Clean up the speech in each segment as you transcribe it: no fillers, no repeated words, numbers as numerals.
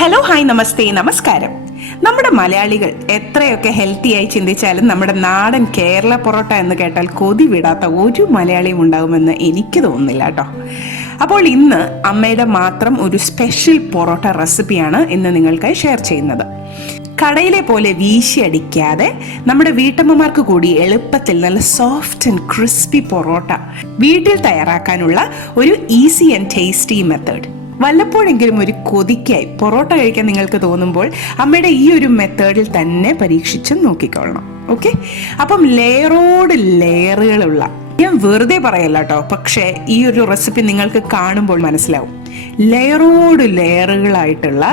Hello hi നമസ്തേ നമസ്കാരം. നമ്മുടെ മലയാളികൾ എത്രയൊക്കെ ഹെൽത്തി ആയി ചിന്തിച്ചാലും നമ്മുടെ നാടൻ കേരള പൊറോട്ട എന്ന് കേട്ടാൽ കൊതി വിടാത്ത ഒരു മലയാളിയും ഉണ്ടാകുമെന്ന് എനിക്ക് തോന്നുന്നില്ല കേട്ടോ. അപ്പോൾ ഇന്ന് അമ്മയുടെ മാത്രം ഒരു സ്പെഷ്യൽ പൊറോട്ട റെസിപ്പിയാണ് ഇന്ന് നിങ്ങൾക്കായി ഷെയർ ചെയ്യുന്നത്. കടയിലെ പോലെ വീശി അടിക്കാതെ നമ്മുടെ വീട്ടമ്മമാർക്ക് കൂടി എളുപ്പത്തിൽ നല്ല സോഫ്റ്റ് ആൻഡ് ക്രിസ്പി പൊറോട്ട വീട്ടിൽ തയ്യാറാക്കാനുള്ള ഒരു ഈസി ആൻഡ് ടേസ്റ്റി മെത്തേഡ്. വല്ലപ്പോഴെങ്കിലും ഒരു കൊതിക്കായി പൊറോട്ട കഴിക്കാൻ നിങ്ങൾക്ക് തോന്നുമ്പോൾ അമ്മയുടെ ഈ ഒരു മെത്തേഡിൽ തന്നെ പരീക്ഷിച്ച് നോക്കിക്കൊള്ളണം. ഓക്കെ, അപ്പം ലെയറുകളുള്ള, ഞാൻ വെറുതെ പറയല്ല കേട്ടോ, പക്ഷേ ഈ ഒരു റെസിപ്പി നിങ്ങൾക്ക് കാണുമ്പോൾ മനസ്സിലാവും. ലെയറുകളായിട്ടുള്ള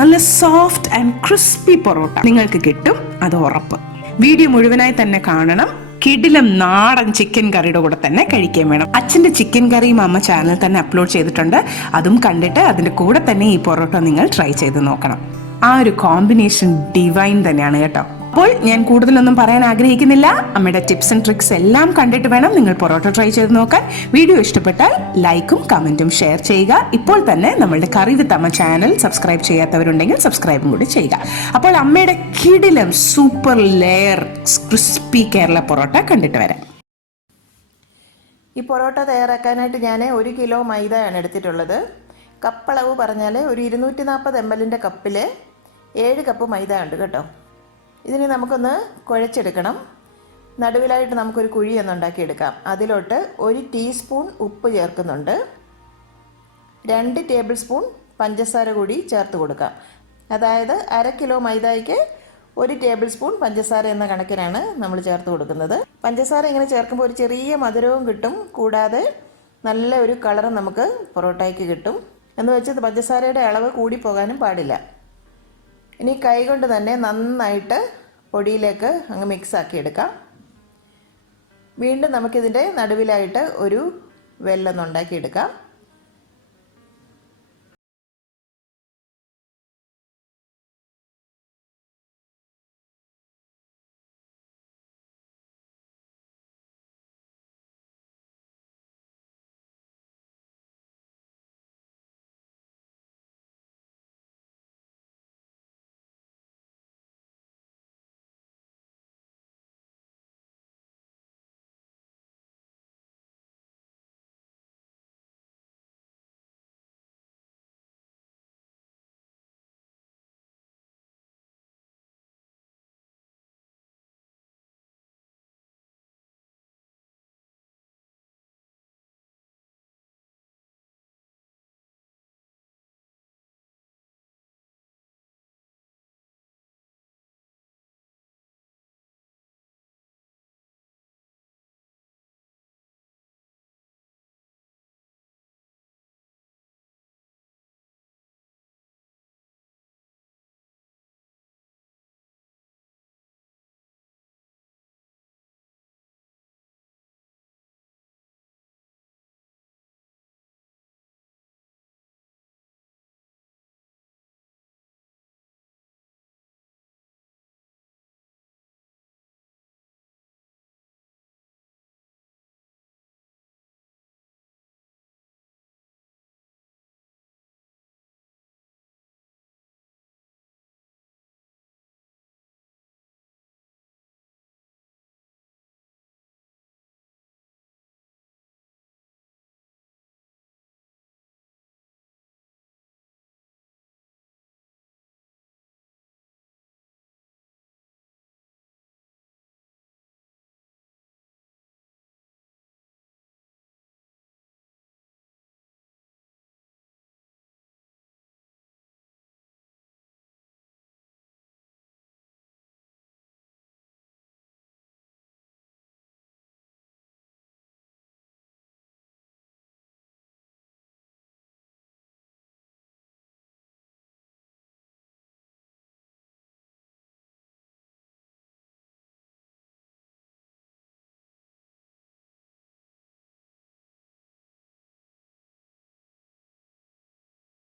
നല്ല സോഫ്റ്റ് ആൻഡ് ക്രിസ്പി പൊറോട്ട നിങ്ങൾക്ക് കിട്ടും, അത് ഉറപ്പ്. വീഡിയോ മുഴുവനായി തന്നെ കാണണം. കിടിലം നാടൻ ചിക്കൻ കറിയുടെ കൂടെ തന്നെ കഴിക്കാൻ വേണം. അച്ഛൻ്റെ ചിക്കൻ കറിയും അമ്മ ചാനൽ തന്നെ അപ്ലോഡ് ചെയ്തിട്ടുണ്ട്. അതും കണ്ടിട്ട് അതിൻ്റെ കൂടെ തന്നെ ഈ പൊറോട്ട നിങ്ങൾ ട്രൈ ചെയ്ത് നോക്കണം. ആ ഒരു കോമ്പിനേഷൻ ഡിവൈൻ തന്നെയാണ് കേട്ടോ. അപ്പോൾ ഞാൻ കൂടുതലൊന്നും പറയാൻ ആഗ്രഹിക്കുന്നില്ല. അമ്മയുടെ ടിപ്സ് ആൻഡ് ട്രിക്സ് എല്ലാം കണ്ടിട്ട് വേണം നിങ്ങൾ പൊറോട്ട ട്രൈ ചെയ്ത് നോക്കാൻ. വീഡിയോ ഇഷ്ടപ്പെട്ടാൽ ലൈക്കും കമന്റും ഷെയർ ചെയ്യുക. ഇപ്പോൾ തന്നെ നമ്മളുടെ കറി വിത്ത് അമ്മ ചാനൽ സബ്സ്ക്രൈബ് ചെയ്യാത്തവരുണ്ടെങ്കിൽ സബ്സ്ക്രൈബും കൂടി ചെയ്യുക. അപ്പോൾ അമ്മയുടെ കിടിലം super layer crispy Kerala parotta കണ്ടിട്ട് വരാം. ഈ പൊറോട്ട തയ്യാറാക്കാനായിട്ട് ഞാൻ 1 കിലോ മൈദയാണ് എടുത്തിട്ടുള്ളത്. കപ്പളവ് പറഞ്ഞാൽ ഒരു 240 ml കപ്പിൽ 7 കപ്പ് മൈദ ഉണ്ട് കേട്ടോ. ഇതിന് നമുക്കൊന്ന് കുഴച്ചെടുക്കണം. നടുവിലായിട്ട് നമുക്കൊരു കുഴി ഒന്ന് ഉണ്ടാക്കിയെടുക്കാം. അതിലോട്ട് 1 ടീസ്പൂൺ ഉപ്പ് ചേർക്കുന്നുണ്ട്. 2 ടേബിൾ സ്പൂൺ പഞ്ചസാര കൂടി ചേർത്ത് കൊടുക്കാം. അതായത് 1/2 കിലോ മൈദയ്ക്ക് 1 ടേബിൾ സ്പൂൺ പഞ്ചസാര എന്ന കണക്കിനാണ് നമ്മൾ ചേർത്ത് കൊടുക്കുന്നത്. പഞ്ചസാര ഇങ്ങനെ ചേർക്കുമ്പോൾ ഒരു ചെറിയ മധുരവും കിട്ടും, കൂടാതെ നല്ല ഒരു കളറും നമുക്ക് പൊറോട്ടയ്ക്ക് കിട്ടും. എന്ന് വെച്ച് പഞ്ചസാരയുടെ അളവ് കൂടി പോകാനും പാടില്ല. ഇനി കൈകൊണ്ട് തന്നെ നന്നായിട്ട് പൊടിയിലേക്ക് അങ്ങ് മിക്സ് ആക്കി എടുക്കാം. വീണ്ടും നമുക്കിതിൻ്റെ നടുവിലായിട്ട് ഒരു വെല്ലൊന്ന് ഉണ്ടാക്കിയെടുക്കാം.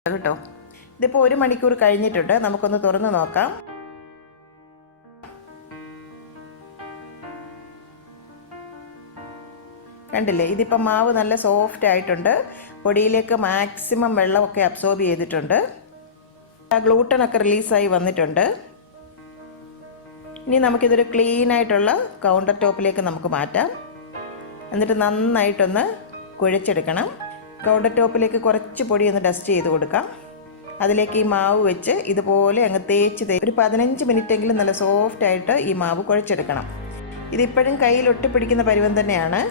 കേട്ടോ, ഇതിപ്പോൾ 1 മണിക്കൂർ കഴിഞ്ഞിട്ടുണ്ട്. നമുക്കൊന്ന് തുറന്ന് നോക്കാം. കണ്ടില്ലേ, ഇതിപ്പം മാവ് നല്ല സോഫ്റ്റ് ആയിട്ടുണ്ട്. പൊടിയിലേക്ക് മാക്സിമം വെള്ളമൊക്കെ അബ്സോർബ് ചെയ്തിട്ടുണ്ട്. ആ ഗ്ലൂട്ടനൊക്കെ റിലീസായി വന്നിട്ടുണ്ട്. ഇനി നമുക്കിതൊരു ക്ലീൻ ആയിട്ടുള്ള കൗണ്ടർ ടോപ്പിലേക്ക് നമുക്ക് മാറ്റാം. എന്നിട്ട് നന്നായിട്ടൊന്ന് കുഴച്ചെടുക്കണം. കൗണ്ടർ ടോപ്പിലേക്ക് കുറച്ച് പൊടി ഒന്ന് ഡസ്റ്റ് ചെയ്ത് കൊടുക്കാം. അതിലേക്ക് ഈ മാവ് വെച്ച് ഇതുപോലെ അങ്ങ് തേച്ച് ഒരു 15 മിനിറ്റെങ്കിലും നല്ല സോഫ്റ്റ് ആയിട്ട് ഈ മാവ് കുഴച്ചെടുക്കണം. ഇതിപ്പോഴും കയ്യിൽ ഒട്ടിപ്പിടിക്കുന്ന പരുവം തന്നെയാണ്.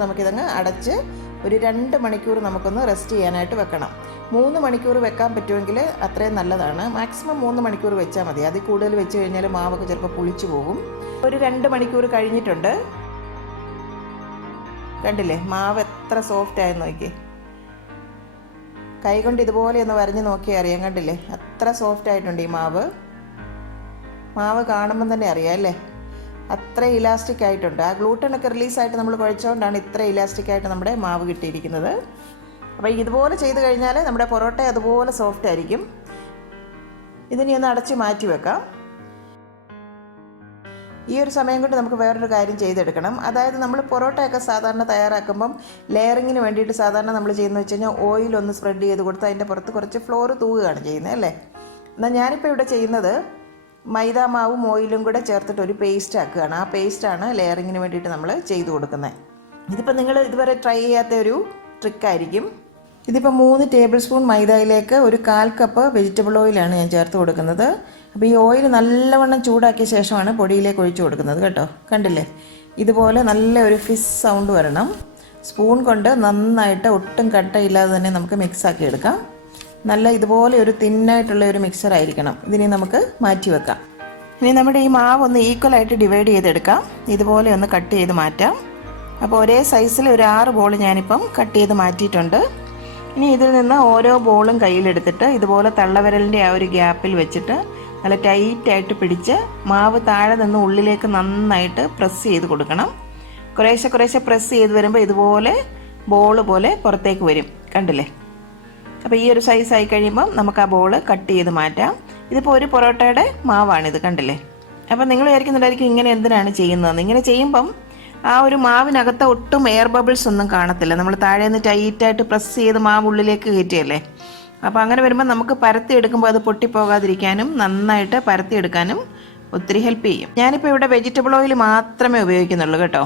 നമുക്കിതങ്ങ് അടച്ച് ഒരു 2 മണിക്കൂർ നമുക്കൊന്ന് റെസ്റ്റ് ചെയ്യാനായിട്ട് വെക്കണം. 3 മണിക്കൂർ വെക്കാൻ പറ്റുമെങ്കിൽ അത്രയും നല്ലതാണ്. മാക്സിമം 3 മണിക്കൂർ വെച്ചാൽ മതി. അതിൽ കൂടുതൽ വെച്ച് കഴിഞ്ഞാൽ മാവൊക്കെ ചിലപ്പോൾ പുളിച്ചു പോകും. ഒരു 2 മണിക്കൂർ കഴിഞ്ഞിട്ടുണ്ട്. കണ്ടില്ലേ മാവ് എത്ര സോഫ്റ്റ് ആയെന്ന് നോക്കി. കൈകൊണ്ട് ഇതുപോലെ ഒന്ന് വരഞ്ഞ് നോക്കിയാൽ അറിയാം. കണ്ടില്ലേ അത്ര സോഫ്റ്റ് ആയിട്ടുണ്ട് ഈ മാവ്. മാവ് കാണുമ്പം തന്നെ അറിയാം അല്ലേ, അത്ര ഇലാസ്റ്റിക് ആയിട്ടുണ്ട്. ആ ഗ്ലൂട്ടനൊക്കെ റിലീസായിട്ട് നമ്മൾ കുഴച്ചുകൊണ്ടാണ് ഇത്ര ഇലാസ്റ്റിക് ആയിട്ട് നമ്മുടെ മാവ് കിട്ടിയിരിക്കുന്നത്. അപ്പോൾ ഇതുപോലെ ചെയ്ത് കഴിഞ്ഞാൽ നമ്മുടെ പൊറോട്ട അതുപോലെ സോഫ്റ്റ് ആയിരിക്കും. ഇതിനി ഒന്ന് അടച്ച് മാറ്റി വെക്കാം. ഈ ഒരു സമയം കൊണ്ട് നമുക്ക് വേറൊരു കാര്യം ചെയ്തെടുക്കണം. അതായത് നമ്മൾ പൊറോട്ടയൊക്കെ സാധാരണ തയ്യാറാക്കുമ്പം ലെയറിങ്ങിന് വേണ്ടിയിട്ട് സാധാരണ നമ്മൾ ചെയ്യുന്നത് വെച്ച് കഴിഞ്ഞാൽ ഓയിലൊന്ന് സ്പ്രെഡ് ചെയ്ത് കൊടുത്ത് അതിൻ്റെ പുറത്ത് കുറച്ച് ഫ്ലോർ തൂവുകയാണ് ചെയ്യുന്നത് അല്ലേ. എന്നാൽ ഞാനിപ്പോൾ ഇവിടെ ചെയ്യുന്നത് മൈദ മാവും ഓയിലും കൂടെ ചേർത്തിട്ട് ഒരു പേസ്റ്റ് ആക്കുകയാണ്. ആ പേസ്റ്റാണ് ലെയറിങ്ങിന് വേണ്ടിയിട്ട് നമ്മൾ ചെയ്ത് കൊടുക്കുന്നത്. ഇതിപ്പോൾ നിങ്ങൾ ഇതുവരെ ട്രൈ ചെയ്യാത്ത ഒരു ട്രിക്കായിരിക്കും. ഇതിപ്പോൾ 3 ടേബിൾ സ്പൂൺ മൈദയിലേക്ക് ഒരു 1/4 കപ്പ് വെജിറ്റബിൾ ഓയിലാണ് ഞാൻ ചേർത്ത് കൊടുക്കുന്നത്. അപ്പോൾ ഈ ഓയിൽ നല്ലവണ്ണം ചൂടാക്കിയ ശേഷമാണ് പൊടിയിലേക്ക് ഒഴിച്ചു കൊടുക്കുന്നത് കേട്ടോ. കണ്ടില്ലേ ഇതുപോലെ നല്ല ഒരു ഫിസ് സൗണ്ട് വരണം. സ്പൂൺ കൊണ്ട് നന്നായിട്ട് ഒട്ടും കട്ടയില്ലാതെ തന്നെ നമുക്ക് മിക്സാക്കി എടുക്കാം. നല്ല ഇതുപോലെ ഒരു തിന്നായിട്ടുള്ള ഒരു മിക്സർ ആയിരിക്കണം. ഇതിനെ നമുക്ക് മാറ്റി വെക്കാം. ഇനി നമ്മുടെ ഈ മാവ് ഒന്ന് ഈക്വലായിട്ട് ഡിവൈഡ് ചെയ്തെടുക്കാം. ഇതുപോലെ ഒന്ന് കട്ട് ചെയ്ത് മാറ്റാം. അപ്പോൾ ഒരേ സൈസിൽ ഒരു 6 ബോൾ ഞാനിപ്പം കട്ട് ചെയ്ത് മാറ്റിയിട്ടുണ്ട്. ഇനി ഇതിൽ നിന്ന് ഓരോ ബോളും കയ്യിലെടുത്തിട്ട് ഇതുപോലെ തള്ളവിരലിൻ്റെ ആ ഒരു ഗ്യാപ്പിൽ വെച്ചിട്ട് നല്ല ടൈറ്റായിട്ട് പിടിച്ച് മാവ് താഴെ നിന്ന് ഉള്ളിലേക്ക് നന്നായിട്ട് പ്രസ് ചെയ്ത് കൊടുക്കണം. കുറേശ്ശെ കുറേശ്ശെ പ്രസ് ചെയ്ത് വരുമ്പോൾ ഇതുപോലെ ബോൾ പോലെ പുറത്തേക്ക് വരും. കണ്ടില്ലേ. അപ്പോൾ ഈ ഒരു സൈസ് ആയി കഴിയുമ്പം നമുക്ക് ആ ബോൾ കട്ട് ചെയ്ത് മാറ്റാം. ഇതിപ്പോൾ ഒരു പൊറോട്ടയുടെ മാവാണിത്. കണ്ടില്ലേ. അപ്പം നിങ്ങൾ വിചാരിക്കുന്നുണ്ടായിരിക്കും ഇങ്ങനെ എന്തിനാണ് ചെയ്യുന്നതെന്ന്. ഇങ്ങനെ ചെയ്യുമ്പം ആ ഒരു മാവിനകത്ത് ഒട്ടും എയർ ബബിൾസ് ഒന്നും കാണത്തില്ല. നമ്മൾ താഴെ നിന്ന് ടൈറ്റായിട്ട് പ്രസ് ചെയ്ത് മാവ് ഉള്ളിലേക്ക് കയറ്റിയല്ലേ. അപ്പോൾ അങ്ങനെ വരുമ്പോൾ നമുക്ക് പരത്തി എടുക്കുമ്പോൾ അത് പൊട്ടിപ്പോകാതിരിക്കാനും നന്നായിട്ട് പരത്തിയെടുക്കാനും ഒത്തിരി ഹെൽപ്പ് ചെയ്യും. ഞാനിപ്പോൾ ഇവിടെ വെജിറ്റബിൾ ഓയിൽ മാത്രമേ ഉപയോഗിക്കുന്നുള്ളൂ കേട്ടോ.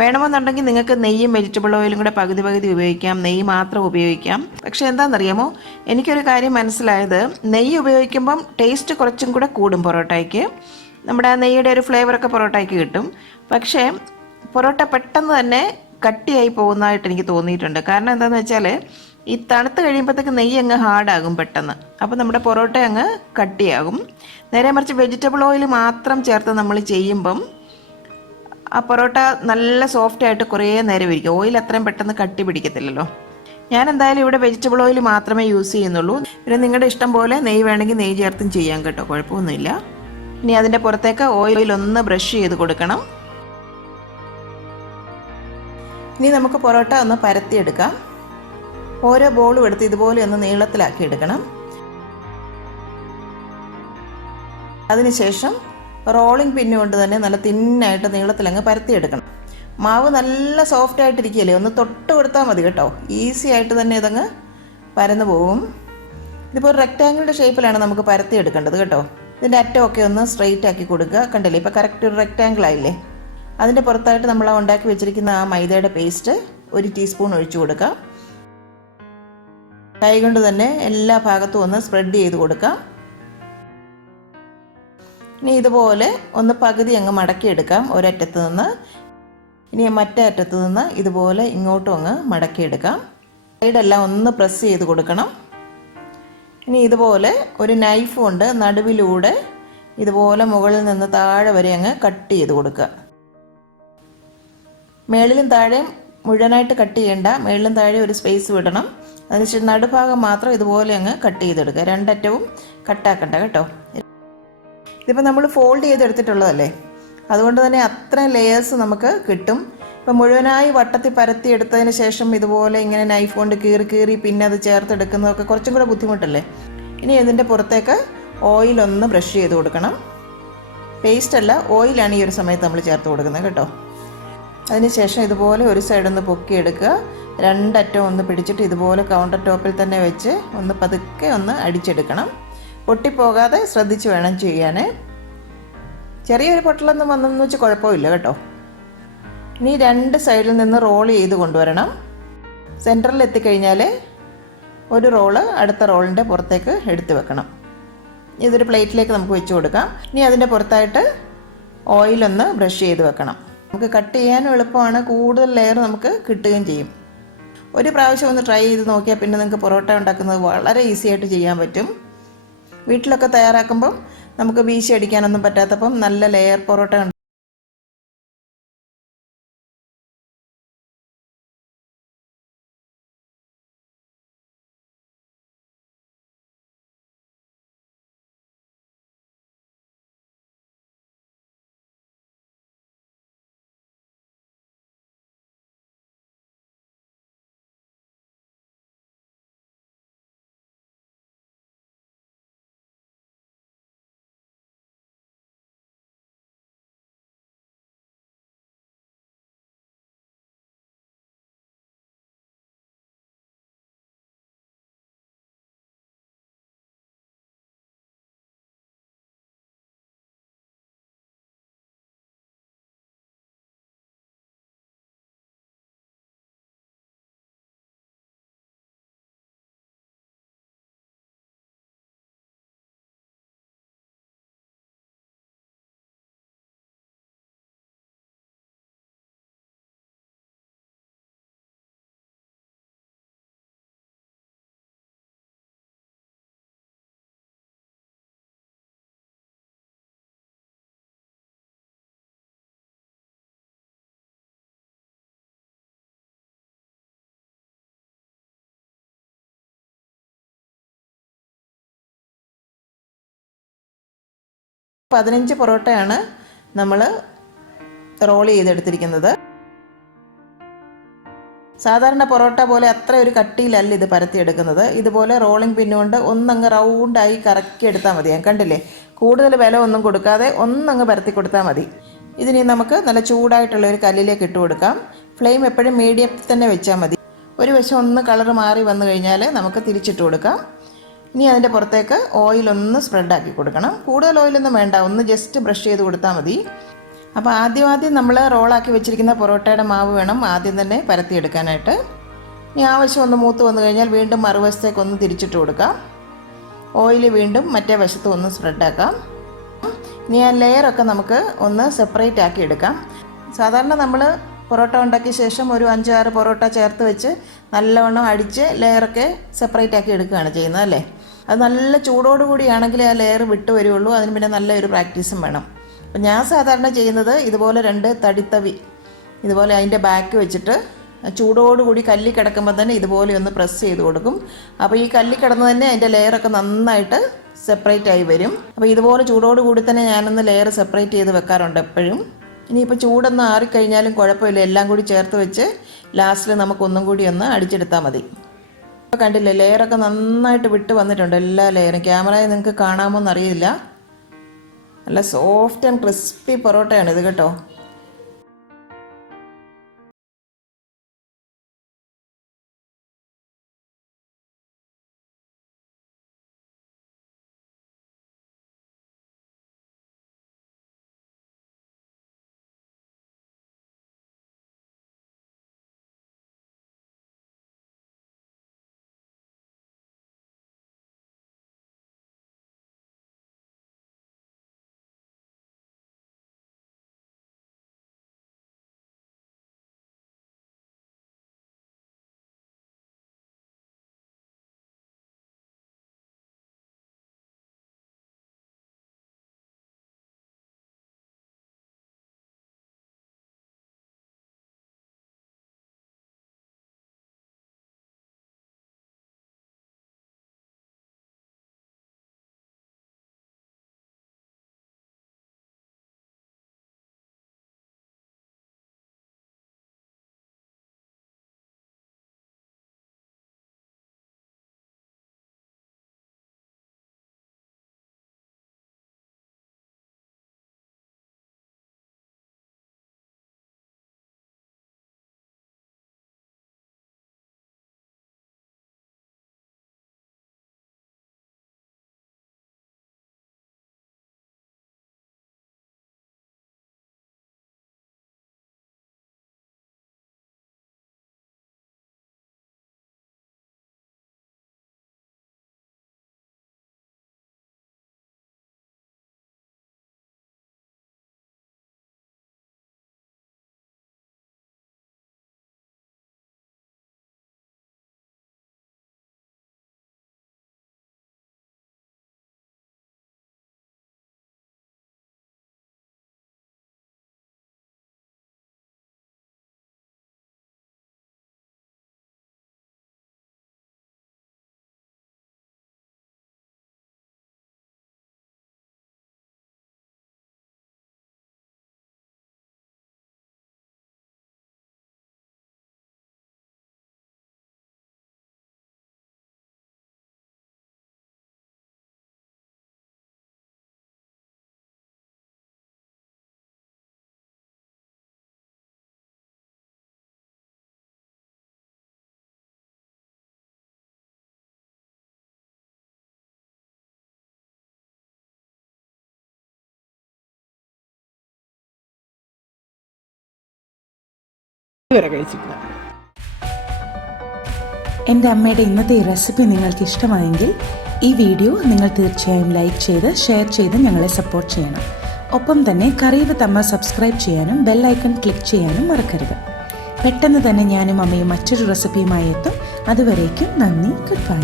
വേണമെന്നുണ്ടെങ്കിൽ നിങ്ങൾക്ക് നെയ്യും വെജിറ്റബിൾ ഓയിലും കൂടെ പകുതി പകുതി ഉപയോഗിക്കാം, നെയ്യ് മാത്രം ഉപയോഗിക്കാം. പക്ഷേ എന്താണെന്നറിയാമോ, എനിക്കൊരു കാര്യം മനസ്സിലായത്, നെയ്യ് ഉപയോഗിക്കുമ്പം ടേസ്റ്റ് കുറച്ചും കൂടെ കൂടും പൊറോട്ടയ്ക്ക്. നമ്മുടെ ആ നെയ്യുടെ ഒരു ഫ്ലേവറൊക്കെ പൊറോട്ടയ്ക്ക് കിട്ടും. പക്ഷേ പൊറോട്ട പെട്ടെന്ന് തന്നെ കട്ടിയായി പോകുന്നതായിട്ട് എനിക്ക് തോന്നിയിട്ടുണ്ട്. കാരണം എന്താണെന്ന് വെച്ചാൽ ഈ തണുത്ത് കഴിയുമ്പോഴത്തേക്ക് നെയ്യ് അങ്ങ് ഹാർഡാകും പെട്ടെന്ന്. അപ്പോൾ നമ്മുടെ പൊറോട്ട അങ്ങ് കട്ടിയാകും. നേരെ മറിച്ച് വെജിറ്റബിൾ ഓയിൽ മാത്രം ചേർത്ത് നമ്മൾ ചെയ്യുമ്പം ആ പൊറോട്ട നല്ല സോഫ്റ്റായിട്ട് കുറേ നേരം ഇരിക്കും. ഓയിൽ അത്രയും പെട്ടെന്ന് കട്ടി പിടിക്കത്തില്ലല്ലോ. ഞാൻ എന്തായാലും ഇവിടെ വെജിറ്റബിൾ ഓയിൽ മാത്രമേ യൂസ് ചെയ്യുന്നുള്ളൂ. പിന്നെ നിങ്ങളുടെ ഇഷ്ടം പോലെ നെയ്യ് വേണമെങ്കിൽ നെയ്യ് ചേർത്തും ചെയ്യാം കേട്ടോ, കുഴപ്പമൊന്നുമില്ല. ഇനി അതിൻ്റെ പുറത്തേക്ക് ഓയിലൊന്ന് ബ്രഷ് ചെയ്ത് കൊടുക്കണം. ഇനി നമുക്ക് പൊറോട്ട ഒന്ന് പരത്തിയെടുക്കാം. ഓരോ ബോളും എടുത്ത് ഇതുപോലെ ഒന്ന് നീളത്തിലാക്കി എടുക്കണം. അതിനുശേഷം റോളിംഗ് പിന്ന് കൊണ്ട് തന്നെ നല്ല തിന്നായിട്ട് നീളത്തിലങ്ങ് പരത്തിയെടുക്കണം. മാവ് നല്ല സോഫ്റ്റ് ആയിട്ടിരിക്കുകയല്ലേ, ഒന്ന് തൊട്ട് കൊടുത്താൽ മതി കേട്ടോ. ഈസി ആയിട്ട് തന്നെ ഇതങ്ങ് പരന്നു പോകും. ഇതിപ്പോൾ ഒരു റെക്റ്റാങ്കിളിൻ്റെ ഷേപ്പിലാണ് നമുക്ക് പരത്തിയെടുക്കേണ്ടത് കേട്ടോ. ഇതിൻ്റെ അറ്റമൊക്കെ ഒന്ന് സ്ട്രെയിറ്റ് ആക്കി കൊടുക്കുക. കണ്ടില്ലേ, ഇപ്പോൾ കറക്റ്റ് ഒരു റെക്റ്റാങ്കിൾ ആയില്ലേ. അതിൻ്റെ പുറത്തായിട്ട് നമ്മൾ ഉണ്ടാക്കി വെച്ചിരിക്കുന്ന ആ മൈദയുടെ പേസ്റ്റ് 1 ടീസ്പൂൺ ഒഴിച്ചു കൊടുക്കാം. കൈകൊണ്ട് തന്നെ എല്ലാ ഭാഗത്തും ഒന്ന് സ്പ്രെഡ് ചെയ്ത് കൊടുക്കാം. ഇനി ഇതുപോലെ ഒന്ന് പകുതി അങ്ങ് മടക്കിയെടുക്കാം ഒരറ്റത്ത് നിന്ന്. ഇനി മറ്റേ അറ്റത്ത് നിന്ന് ഇതുപോലെ ഇങ്ങോട്ടും അങ്ങ് മടക്കിയെടുക്കാം. സൈഡെല്ലാം ഒന്ന് പ്രസ് ചെയ്ത് കൊടുക്കണം. ഇനി ഇതുപോലെ ഒരു നൈഫ് കൊണ്ട് നടുവിലൂടെ ഇതുപോലെ മുകളിൽ നിന്ന് താഴെ വരെ അങ്ങ് കട്ട് ചെയ്ത് കൊടുക്കുക. മേളിലും താഴെയും മുഴുവനായിട്ട് കട്ട് ചെയ്യേണ്ട, മേളിലും താഴെ ഒരു സ്പേസ് വിടണം. അതിനുശേഷം നടുഭാഗം മാത്രം ഇതുപോലെ അങ്ങ് കട്ട് ചെയ്തെടുക്കുക. രണ്ടറ്റവും കട്ടാക്കണ്ട കേട്ടോ. ഇതിപ്പോൾ നമ്മൾ ഫോൾഡ് ചെയ്തെടുത്തിട്ടുള്ളതല്ലേ, അതുകൊണ്ട് തന്നെ അത്രയും ലെയേഴ്സ് നമുക്ക് കിട്ടും. ഇപ്പം മുഴുവനായി വട്ടത്തിൽ പരത്തി എടുത്തതിന് ശേഷം ഇതുപോലെ ഇങ്ങനെ നൈഫ് കൊണ്ട് കീറി പിന്നെ അത് ചേർത്തെടുക്കുന്നതൊക്കെ കുറച്ചും കൂടെ ബുദ്ധിമുട്ടല്ലേ. ഇനി ഇതിൻ്റെ പുറത്തേക്ക് ഓയിലൊന്ന് ബ്രഷ് ചെയ്ത് കൊടുക്കണം. പേസ്റ്റല്ല, ഓയിലാണ് ഈ ഒരു സമയത്ത് നമ്മൾ ചേർത്ത് കൊടുക്കുന്നത് കേട്ടോ. അതിനുശേഷം ഇതുപോലെ ഒരു സൈഡൊന്ന് പൊക്കിയെടുക്കുക. രണ്ടറ്റം ഒന്ന് പിടിച്ചിട്ട് ഇതുപോലെ കൗണ്ടർ ടോപ്പിൽ തന്നെ വെച്ച് ഒന്ന് പതുക്കെ ഒന്ന് അടിച്ചെടുക്കണം. പൊട്ടിപ്പോകാതെ ശ്രദ്ധിച്ച് വേണം ചെയ്യാൻ. ചെറിയൊരു പൊട്ടലൊന്നും വന്നെന്ന് വെച്ച് കുഴപ്പമില്ല കേട്ടോ. ഇനി രണ്ട് സൈഡിൽ നിന്ന് റോൾ ചെയ്ത് കൊണ്ടുവരണം. സെൻറ്ററിൽ എത്തിക്കഴിഞ്ഞാൽ ഒരു റോള് അടുത്ത റോളിൻ്റെ പുറത്തേക്ക് എടുത്ത് വെക്കണം. ഇതൊരു പ്ലേറ്റിലേക്ക് നമുക്ക് വെച്ച് കൊടുക്കാം. ഇനി അതിൻ്റെ പുറത്തായിട്ട് ഓയിലൊന്ന് ബ്രഷ് ചെയ്ത് വെക്കണം. നമുക്ക് കട്ട് ചെയ്യാനും എളുപ്പമാണ്, കൂടുതൽ ലെയർ നമുക്ക് കിട്ടുകയും ചെയ്യും. ഒരു പ്രാവശ്യം ഒന്ന് ട്രൈ ചെയ്ത് നോക്കിയാൽ പിന്നെ നിങ്ങൾക്ക് പൊറോട്ട ഉണ്ടാക്കുന്നത് വളരെ ഈസി ആയിട്ട് ചെയ്യാൻ പറ്റും. വീട്ടിലൊക്കെ തയ്യാറാക്കുമ്പം നമുക്ക് വീശി അടിക്കാനൊന്നും പറ്റാത്തപ്പം നല്ല ലെയർ പൊറോട്ട ഉണ്ട്. പതിനഞ്ച് പൊറോട്ടയാണ് നമ്മൾ റോൾ ചെയ്തെടുത്തിരിക്കുന്നത്. സാധാരണ പൊറോട്ട പോലെ അത്ര ഒരു കട്ടിയിലല്ല ഇത് പരത്തിയെടുക്കുന്നത്. ഇതുപോലെ റോളിംഗ് പിന്നുകൊണ്ട് ഒന്നങ്ങ് റൗണ്ടായി കറക്കി എടുത്താൽ മതി. കണ്ടില്ലേ, കൂടുതൽ വില ഒന്നും കൊടുക്കാതെ ഒന്നങ്ങ് പരത്തി കൊടുത്താൽ മതി. ഇതിനി നമുക്ക് നല്ല ചൂടായിട്ടുള്ള ഒരു കല്ലിലേക്ക് ഇട്ട് കൊടുക്കാം. ഫ്ലെയിം എപ്പോഴും മീഡിയത്തിൽ തന്നെ വെച്ചാൽ മതി. ഒരു വശം ഒന്ന് കളർ മാറി വന്നു കഴിഞ്ഞാൽ നമുക്ക് തിരിച്ചിട്ട് കൊടുക്കാം. ഇനി അതിൻ്റെ പുറത്തേക്ക് ഓയിലൊന്ന് സ്പ്രെഡാക്കി കൊടുക്കണം. കൂടുതൽ ഓയിലൊന്നും വേണ്ട, ഒന്ന് ജസ്റ്റ് ബ്രഷ് ചെയ്ത് കൊടുത്താൽ മതി. അപ്പോൾ ആദ്യം നമ്മൾ റോളാക്കി വെച്ചിരിക്കുന്ന പൊറോട്ടയുടെ മാവ് വേണം ആദ്യം തന്നെ പരത്തിയെടുക്കാനായിട്ട്. ഇനി ആവശ്യം ഒന്ന് മൂത്ത് വന്നു കഴിഞ്ഞാൽ വീണ്ടും മറുവശത്തേക്ക് ഒന്ന് തിരിച്ചിട്ട് കൊടുക്കാം. ഓയിൽ വീണ്ടും മറ്റേ വശത്ത് ഒന്ന് സ്പ്രെഡാക്കാം. ഇനി ആ ലെയറൊക്കെ നമുക്ക് ഒന്ന് സെപ്പറേറ്റ് ആക്കി എടുക്കാം. സാധാരണ നമ്മൾ പൊറോട്ട ഉണ്ടാക്കിയ ശേഷം ഒരു 5-6 പൊറോട്ട ചേർത്ത് വെച്ച് നല്ലവണ്ണം അടിച്ച് ലെയറൊക്കെ സെപ്പറേറ്റ് ആക്കി എടുക്കുകയാണ് ചെയ്യുന്നത് അല്ലേ. അത് നല്ല ചൂടോടുകൂടിയാണെങ്കിൽ ആ ലെയർ വിട്ട് വരുള്ളൂ. അതിന് പിന്നെ നല്ലൊരു പ്രാക്ടീസും വേണം. അപ്പം ഞാൻ സാധാരണ ചെയ്യുന്നത് ഇതുപോലെ 2 തടിത്തവി ഇതുപോലെ അതിൻ്റെ ബാക്ക് വെച്ചിട്ട് ചൂടോടുകൂടി കല്ലി കിടക്കുമ്പോൾ തന്നെ ഇതുപോലെ ഒന്ന് പ്രസ് ചെയ്ത് കൊടുക്കും. അപ്പോൾ ഈ കല്ലി കിടന്ന് തന്നെ അതിൻ്റെ ലെയറൊക്കെ നന്നായിട്ട് സെപ്പറേറ്റ് ആയി വരും. അപ്പോൾ ഇതുപോലെ ചൂടോടുകൂടി തന്നെ ഞാനൊന്ന് ലെയർ സെപ്പറേറ്റ് ചെയ്ത് വെക്കാറുണ്ട് എപ്പോഴും. ഇനിയിപ്പോൾ ചൂടൊന്ന് ആറിക്കഴിഞ്ഞാലും കുഴപ്പമില്ല, എല്ലാം കൂടി ചേർത്ത് വെച്ച് ലാസ്റ്റിൽ നമുക്കൊന്നും കൂടി ഒന്ന് അടിച്ചെടുത്താൽ മതി. ഇപ്പോൾ കണ്ടില്ലേ, ലെയറൊക്കെ നന്നായിട്ട് വിട്ട് വന്നിട്ടുണ്ട് എല്ലാ ലെയറും. ക്യാമറയിൽ നിങ്ങൾക്ക് കാണാമോ എന്നറിയില്ല. നല്ല സോഫ്റ്റ് ആൻഡ് ക്രിസ്പി പൊറോട്ടയാണ് ഇത് കേട്ടോ. ഇതുവരെ കഴിച്ചിട്ടില്ല. എൻ്റെ അമ്മയുടെ ഇന്നത്തെ ഈ റെസിപ്പി നിങ്ങൾക്ക് ഇഷ്ടമായെങ്കിൽ ഈ വീഡിയോ നിങ്ങൾ തീർച്ചയായും ലൈക്ക് ചെയ്ത് ഷെയർ ചെയ്ത് ഞങ്ങളെ സപ്പോർട്ട് ചെയ്യണം. ഒപ്പം തന്നെ കറി വിത്ത് അമ്മ സബ്സ്ക്രൈബ് ചെയ്യാനും ബെൽ ഐക്കൺ ക്ലിക്ക് ചെയ്യാനും മറക്കരുത്. പെട്ടെന്ന് തന്നെ ഞാനും അമ്മയും മറ്റൊരു റെസിപ്പിയുമായി എത്തും. അതുവരേക്കും നന്ദി, ഗുഡ് ബൈ.